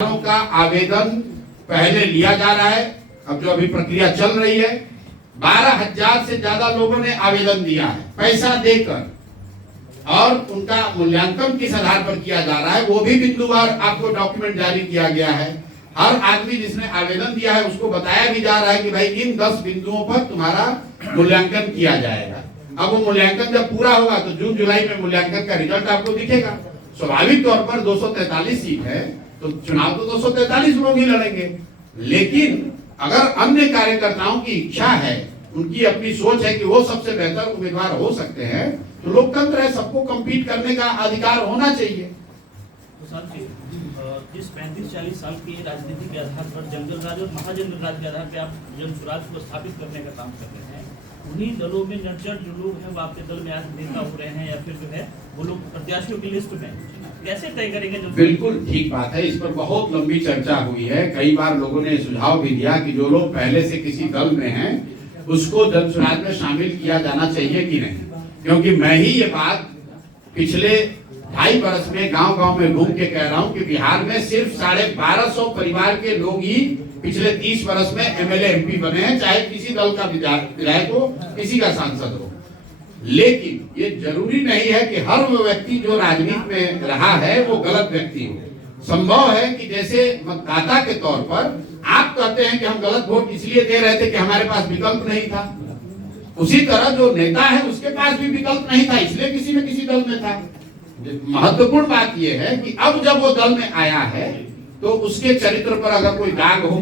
का आवेदन पहले लिया जा रहा है। अब जो अभी प्रक्रिया चल रही है, 12,000 से ज्यादा लोगों ने आवेदन दिया है पैसा देकर, और उनका मूल्यांकन किस आधार पर किया जा रहा है वो भी बिंदुवार आपको डॉक्यूमेंट जारी किया गया है। हर आदमी जिसने आवेदन दिया है उसको बताया भी जा रहा है कि भाई इन 10 बिंदुओं पर तुम्हारा मूल्यांकन किया जाएगा। अब वो मूल्यांकन जब पूरा होगा तो जून जुलाई में मूल्यांकन का रिजल्ट आपको दिखेगा। स्वाभाविक तौर पर 243 सीट है तो चुनाव तो 243 लोग ही लड़ेंगे, लेकिन अगर अन्य कार्यकर्ताओं की इच्छा है, उनकी अपनी सोच है कि वो सबसे बेहतर उम्मीदवार हो सकते हैं, तो लोकतंत्र है, सबको कम्पीट करने का अधिकार होना चाहिए। जिस 35-40 साल की राजनीति के आधार पर जंगल राज और महाजंगल राज के आधार पर आप जन स्वराज को स्थापित करने का काम कर रहे हैं, उन्हीं दलों में नर्चर जो लोग हैं वो आपके दल में आज नेता हो रहे हैं या फिर जो है वो लोग प्रत्याशियों की लिस्ट में कैसे तय करेंगे? बिल्कुल ठीक बात है, इस पर बहुत लंबी चर्चा हुई है। कई बार लोगों ने सुझाव भी दिया कि जो लोग पहले से किसी दल में हैं उसको जन स्वराज में शामिल किया जाना चाहिए कि नहीं, क्योंकि मैं ही ये बात पिछले 2.5 वर्ष में गांव-गांव में घूम के कह रहा हूं कि बिहार में सिर्फ 1250 परिवार के लोग ही पिछले 30 वर्ष में एमएलए एमपी बने हैं, चाहे किसी दल का विधायक हो, किसी का सांसद हो। लेकिन ये जरूरी नहीं है कि हर वो व्यक्ति जो राजनीति में रहा है वो गलत व्यक्ति हो। संभव है कि जैसे मतदाता के तौर पर आप कहते हैं कि हम गलत वोट इसलिए दे रहे थे कि हमारे पास विकल्प नहीं था, उसी तरह जो नेता है उसके पास भी विकल्प नहीं था, इसलिए किसी न किसी दल में था। महत्वपूर्ण बात यह है कि अब जब वो दल में आया है तो उसके चरित्र पर अगर कोई दाग हो,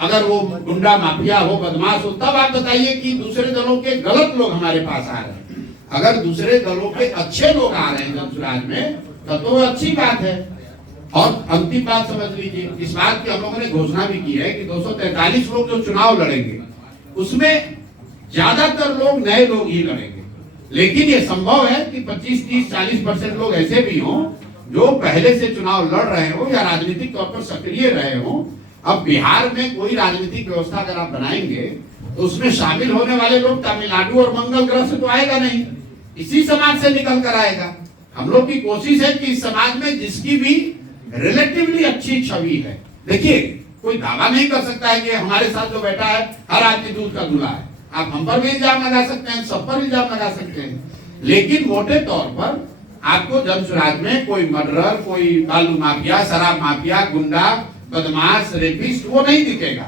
अगर वो गुंडा माफिया हो, बदमाश हो, तब आप बताइए कि दूसरे दलों के गलत लोग हमारे पास आ रहे हैं। अगर दूसरे दलों के अच्छे लोग आ रहे हैं जन स्वराज में तब तो अच्छी बात है। और अंतिम बात समझ लीजिए, इस बात की हम लोगों ने घोषणा भी की है कि 243 लोग जो चुनाव लड़ेंगे उसमें ज्यादातर लोग नए लोग ही लड़ेंगे, लेकिन ये संभव है कि 25, 30, 40% लोग ऐसे भी हों जो पहले से चुनाव लड़ रहे हो या राजनीतिक तौर पर सक्रिय रहे हो। अब बिहार में कोई राजनीतिक व्यवस्था अगर आप बनाएंगे तो उसमें शामिल होने वाले लोग तमिलनाडु और मंगल ग्रह से तो आएगा नहीं, इसी समाज से निकल कर आएगा। हम लोग की कोशिश है कि इस समाज में जिसकी भी रिलेटिवली अच्छी छवि है, देखिए कोई दावा नहीं कर सकता है कि हमारे साथ जो बैठा है हर आदमी दूध का दूल्हा है। आप हम पर भी इल्जाम लगा सकते हैं, सब पर इल्जाम लगा सकते हैं, लेकिन मोटे तौर पर आपको जन स्वराज में कोई मर्डरर, कोई बालू माफिया, शराब माफिया, गुंडा, बदमाश, रेपिस्ट वो नहीं दिखेगा।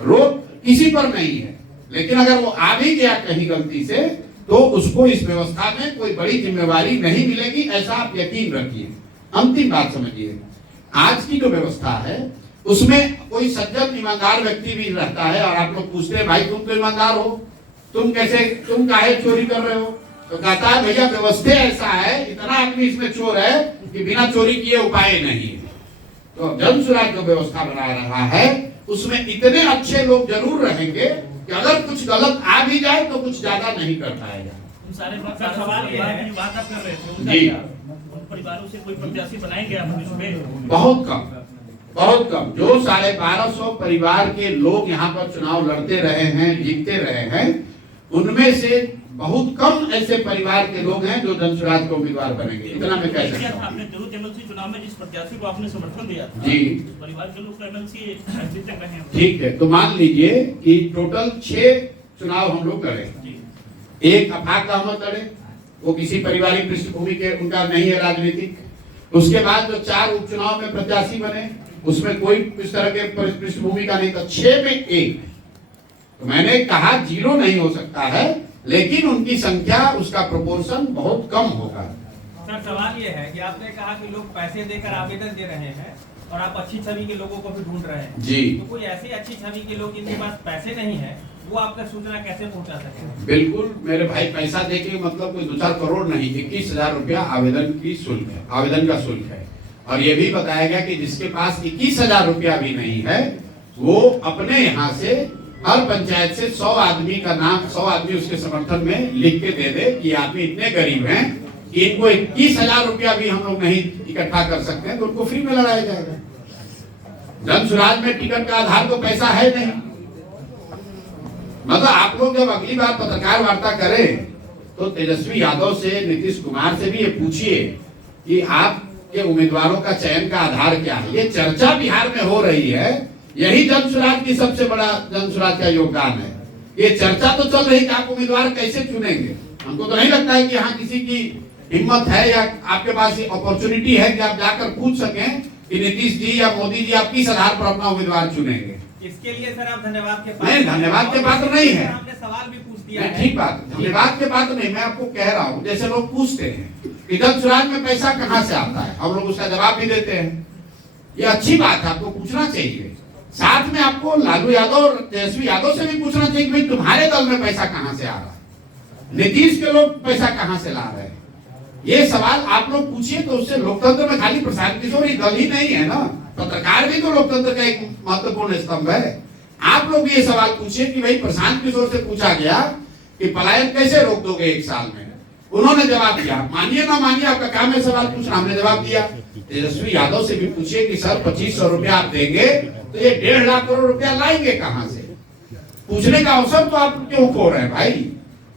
रोक किसी पर नहीं है, लेकिन अगर वो आ भी गया कहीं गलती से तो उसको इस व्यवस्था में कोई बड़ी जिम्मेवारी नहीं मिलेगी, ऐसा आप यकीन रखिए। अंतिम बात समझिए, आज की जो व्यवस्था है उसमें कोई सज्जन ईमानदार व्यक्ति भी रहता है और आप लोग पूछते हैं भाई तुम तो ईमानदार हो, तुम काहे चोरी कर रहे हो, तो कहता है भैया व्यवस्था ऐसा है, इतना आदमी इसमें चोर है कि बिना चोरी किए उपाय नहीं है। तो जन स्वराज जो व्यवस्था बना रहा है उसमें इतने अच्छे लोग जरूर रहेंगे कि अगर कुछ गलत आ भी जाए तो कुछ ज्यादा नहीं कर पाएगा। सवाल ये है, बात आप कर रहे थे जी, परिवारों से कोई प्रत्याशी बनाएंगे आप इसमें? बहुत कम जो 1250 परिवार के लोग यहाँ पर चुनाव लड़ते रहे हैं, जीतते रहे हैं, उनमें से बहुत कम ऐसे परिवार के लोग हैं जो जन स्वराज के उम्मीदवार बनेंगे, इतना मैं कह सकता हूं। आपने जरूर एमएलसी चुनाव में जिस प्रत्याशी को आपने समर्थन दिया था जी, परिवार के लोग एमएलसी जीत रहे हैं। ठीक है, तो मान लीजिए कि टोटल 6 चुनाव हम लोग लड़े, एक अफाक अहमद लड़े, वो किसी पारिवारिक पृष्ठभूमि के उनका नहीं है राजनीतिक। उसके बाद जो 4 उपचुनाव में प्रत्याशी बने उसमें कोई इस तरह के पृष्ठभूमि का नहीं था, 6 में 1। तो मैंने कहा 0 नहीं हो सकता है, लेकिन उनकी संख्या, उसका प्रोपोर्शन बहुत कम होगा। सर सवाल ये है कि आपने कहा कि लोग पैसे देकर आवेदन दे रहे हैं और आप अच्छी छवि के लोगों को भी ढूंढ रहे हैं जी, तो कोई ऐसी अच्छी छवि के लोग जिनके पास पैसे नहीं है वो आपका सूचना कैसे पहुंचा सके? बिल्कुल मेरे भाई, पैसा देके मतलब कोई 2-4 करोड़ नहीं, 21,000 रुपया आवेदन की शुल्क है, आवेदन का शुल्क है। और ये भी बताया गया कि जिसके पास 21,000 रुपया भी नहीं है वो अपने यहाँ से हर पंचायत से 100 आदमी का नाम, 100 आदमी उसके समर्थन में लिख के दे दे कि आदमी इतने गरीब हैं कि इनको 21,000 रुपया भी हम लोग नहीं इकट्ठा कर सकते हैं, तो उनको फ्री में लड़ाया जाएगा। जन स्वराज में टिकट का आधार तो पैसा है नहीं। मतलब आप लोग जब अगली बार पत्रकार वार्ता करें तो तेजस्वी यादव से, नीतीश कुमार से भी ये पूछिए कि आप कि उम्मीदवारों का चयन का आधार क्या है। ये चर्चा बिहार में हो रही है, यही जन सुराज की सबसे बड़ा जन सुराज का योगदान है। ये चर्चा तो चल रही कि आप उम्मीदवार कैसे चुनेंगे। हमको तो नहीं लगता है कि यहाँ किसी की हिम्मत है या आपके पास अपॉर्चुनिटी है कि आप जाकर पूछ सकें कि नीतीश जी या मोदी जी आप किस आधार पर अपना उम्मीदवार चुनेंगे। इसके लिए सर आप धन्यवाद के नहीं, धन्यवाद के पात्र नहीं है। आपने सवाल भी पूछ दिया है। ठीक बात, धन्यवाद के पात्र नहीं, मैं आपको कह रहा हूँ जैसे लोग पूछते हैं कि जन सुराज में पैसा कहाँ से आता है, हम लोग उसका जवाब भी देते हैं। ये अच्छी बात है, आपको पूछना चाहिए। साथ में आपको लालू यादव और तेजस्वी यादव से भी पूछना चाहिए कि भाई तुम्हारे दल में पैसा कहाँ से आ रहा है, नीतीश के लोग पैसा कहाँ से ला रहे हैं। ये सवाल आप लोग पूछिए तो उससे लोकतंत्र में खाली प्रशांत किशोर ही दल ही नहीं है ना, पत्रकार भी तो लोकतंत्र का एक महत्वपूर्ण स्तंभ है। आप लोग भी ये सवाल पूछिए कि भाई प्रशांत किशोर से पूछा गया कि पलायन कैसे रोक दोगे 1 साल में, उन्होंने जवाब दिया। मानिए ना मानिए, आपका काम है सवाल पूछना, हमने जवाब दिया। तेजस्वी यादव से भी पूछिए कि सर 2500 रुपया आप देंगे तो ये 1.5 लाख करोड़ रुपया लाएंगे कहां से। पूछने का अवसर तो आप क्यों खो रहे हैं भाई।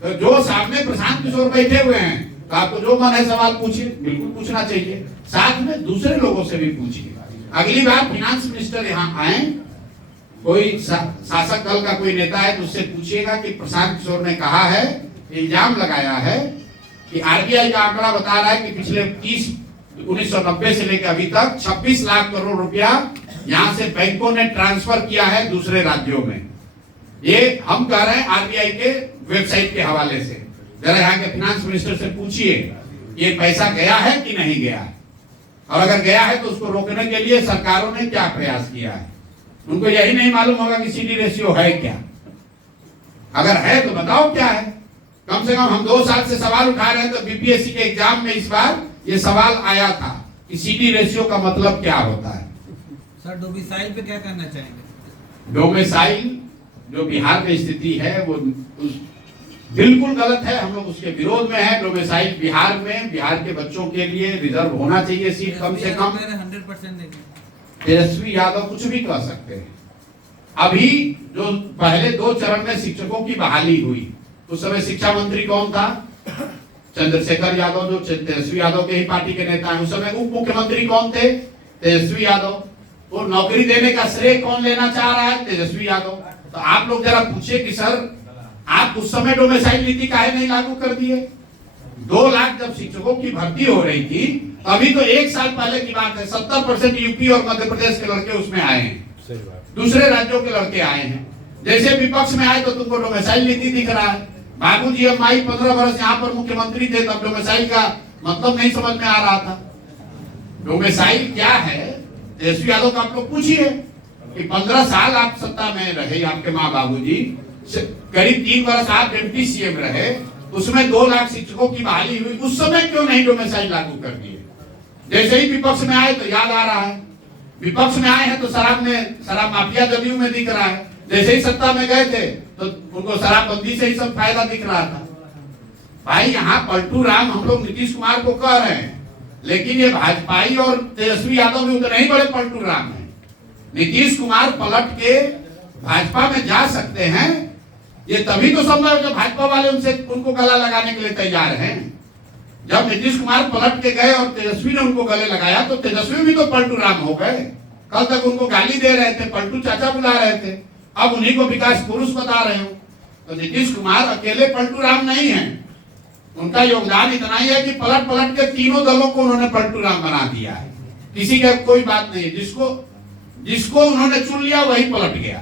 तो जो सामने प्रशांत किशोर बैठे हुए हैं तो आपको जो मन है सवाल पूछिए, बिल्कुल पूछना चाहिए। साथ में दूसरे लोगों से भी पूछिए। अगली बार फाइनेंस मिनिस्टर यहाँ आए, कोई शासक दल का कोई नेता है तो उससे पूछिएगा कि प्रशांत किशोर ने कहा है, इल्जाम लगाया है कि आरबीआई का आंकड़ा बता रहा है कि पिछले 1990 से लेकर अभी तक 26 लाख करोड़ रुपया यहाँ से बैंकों ने ट्रांसफर किया है दूसरे राज्यों में। ये हम कह रहे हैं आरबीआई के वेबसाइट के हवाले से। जरा यहाँ के फाइनेंस मिनिस्टर से पूछिए ये पैसा गया है कि नहीं गया, और अगर गया है तो उसको रोकने के लिए सरकारों ने क्या प्रयास किया है। उनको यही नहीं मालूम होगा कि सीडी रेशियो है क्या। अगर है तो बताओ क्या है। कम से कम हम 2 साल से सवाल उठा रहे हैं, तो बीपीएससी के एग्जाम में इस बार ये सवाल आया था कि सीडी रेशियो का मतलब क्या होता है। सर डोमिसाइल पे क्या करना चाहेंगे। डोमिसाइल जो बिहार में स्थिति है वो बिल्कुल गलत है, हम लोग उसके विरोध में है। डोमिसाइल बिहार में बिहार के बच्चों के लिए रिजर्व होना चाहिए सीट कम से कम। 100% देंगे। तेजस्वी यादव कुछ भी कह सकते हैं। अभी जो पहले 2 चरण में शिक्षकों की बहाली हुई, उस समय शिक्षा मंत्री कौन था? चंद्रशेखर यादव, जो तेजस्वी यादव के ही पार्टी के नेता हैं। उस समय उप मुख्यमंत्री कौन थे? तेजस्वी यादव। और नौकरी देने का श्रेय कौन लेना चाह रहा है? तेजस्वी यादव। तो आप लोग जरा पूछिए कि सर आप उस समय डोमिसाइल नीति काहे नहीं लागू कर दिए? 2 लाख जब शिक्षकों की भर्ती हो रही थी, अभी तो 1 साल पहले की बात है, 70% यूपी और मध्य प्रदेश के लड़के उसमें आए हैं, दूसरे राज्यों के लड़के आए हैं। जैसे विपक्ष में आए तो तुमको डोमिसाइल नीति दिख रहा है। बाबूजी अम्माई 15 वर्ष यहाँ पर मुख्यमंत्री थे, तब डोमिसाइल का मतलब नहीं समझ में आ रहा था। डोमिसाइल क्या है? तेजस्वी यादव का आप लोग पूछिए कि 15 साल आप सत्ता में रहे, आपके माँ बाबूजी, करीब 3 वर्ष आप डिप्टी सीएम रहे, उसमें 2 लाख शिक्षकों की बहाली हुई, उस समय क्यों नहीं डोमिसाइल लागू कर दिए? जैसे ही विपक्ष में आए तो याद आ रहा है, विपक्ष में आए हैं तो शराब माफिया जदयू में दिख रहा है। जैसे ही सत्ता में गए थे तो उनको शराबबंदी से ही सब फायदा दिख रहा था। भाई यहाँ पलटू राम हम लोग नीतीश कुमार को कह रहे हैं, लेकिन ये भाजपाई और तेजस्वी यादव भी उतने ही बड़े पलटू राम है। नीतीश कुमार पलट के भाजपा में जा सकते हैं, ये तभी तो संभव है जब भाजपा वाले उनको गला लगाने के लिए तैयार हैं। जब नीतीश कुमार पलट के गए और तेजस्वी ने उनको गले लगाया तो तेजस्वी भी तो पलटू राम हो गए। कल तक उनको गाली दे रहे थे, पलटू चाचा बुला रहे थे, अब उन्हीं को विकास पुरुष बता रहे हो। तो नीतीश कुमार अकेले पलटू राम नहीं है, उनका योगदान इतना ही है कि पलट पलट के तीनों दलों को उन्होंने पलटू राम बना दिया है। किसी का कोई बात नहीं है, जिसको उन्होंने चुन लिया वही पलट गया।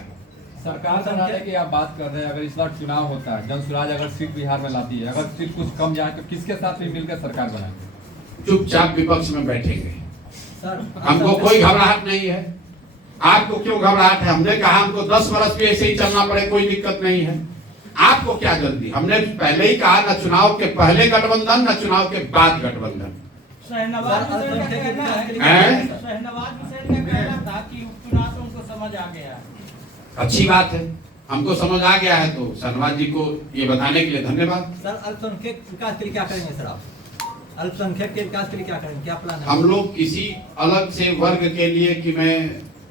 सरकार बनाने की आप बात कर रहे हैं, अगर इस बार चुनाव होता है, जन सुराज अगर सीट बिहार में लाती है, अगर सीट कुछ कम जाए तो किसके साथ भी मिलकर सरकार बनाएंगे? चुपचाप विपक्ष में बैठेंगे। हमको कोई घबराहट नहीं है। आपको क्यों घबराहट है? हमने कहा हमको 10 वर्ष भी ऐसे ही चलना पड़े, कोई दिक्कत नहीं है। आपको क्या जल्दी? हमने पहले ही कहा न चुनाव के पहले गठबंधन न चुनाव के बाद गठबंधन। शहनवाज हुसैन का कहना था कि उपचुनाव से उनको समझ आ गया। अच्छी बात है, हमको समझ आ गया है तो शहनवाज जी को ये बताने के लिए धन्यवाद। सर अल्पसंख्यक विकास के लिए क्या करेंगे सर आप? अल्पसंख्यक के विकास के लिए क्या करेंगे, क्या प्लान है? हम लोग किसी अलग से वर्ग के लिए कि मैं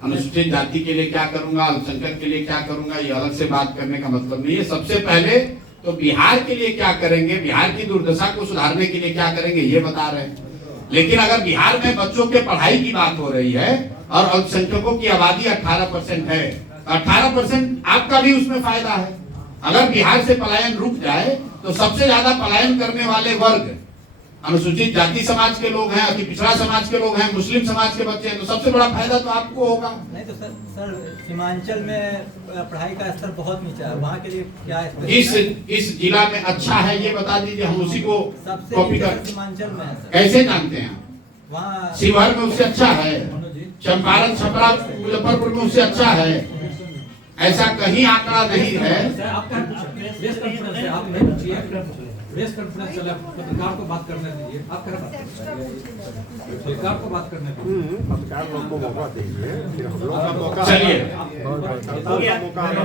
अनुसूचित जाति के लिए क्या करूंगा, अल्पसंख्यक के लिए क्या करूंगा, ये अलग से बात करने का मतलब नहीं है। सबसे पहले तो बिहार के लिए क्या करेंगे, बिहार की दुर्दशा को सुधारने के लिए क्या करेंगे ये बता रहे हैं। लेकिन अगर बिहार में बच्चों के पढ़ाई की बात हो रही है और अल्पसंख्यकों की आबादी 18% है, 18% आपका भी उसमें फायदा है। अगर बिहार से पलायन रुक जाए तो सबसे ज्यादा पलायन करने वाले वर्ग अनुसूचित जाति समाज के लोग हैं, अति पिछड़ा समाज के लोग हैं, मुस्लिम समाज के बच्चे हैं, तो सबसे बड़ा फायदा तो आपको होगा। नहीं तो सर सीमांचल में पढ़ाई का स्तर बहुत नीचा है, वहाँ के लिए क्या इस जिला में अच्छा है ये बता दीजिए, हम उसी को सबसे कॉपी नीचा कर। सीमांचल में है सर। कैसे जानते हैं? वहाँ शिवहर में उससे अच्छा है, चंपारण छपरा मुजफ्फरपुर में उससे अच्छा है, ऐसा कहीं आंकड़ा नहीं है। प्रेस कॉन्फ्रेंस चला, पत्रकार को बात करने दीजिए, आप पत्रकार को बात करने दीजिए, पत्रकार लोग को मौका दीजिए, फिर हम लोग का मौका चलिए,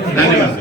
धन्यवाद।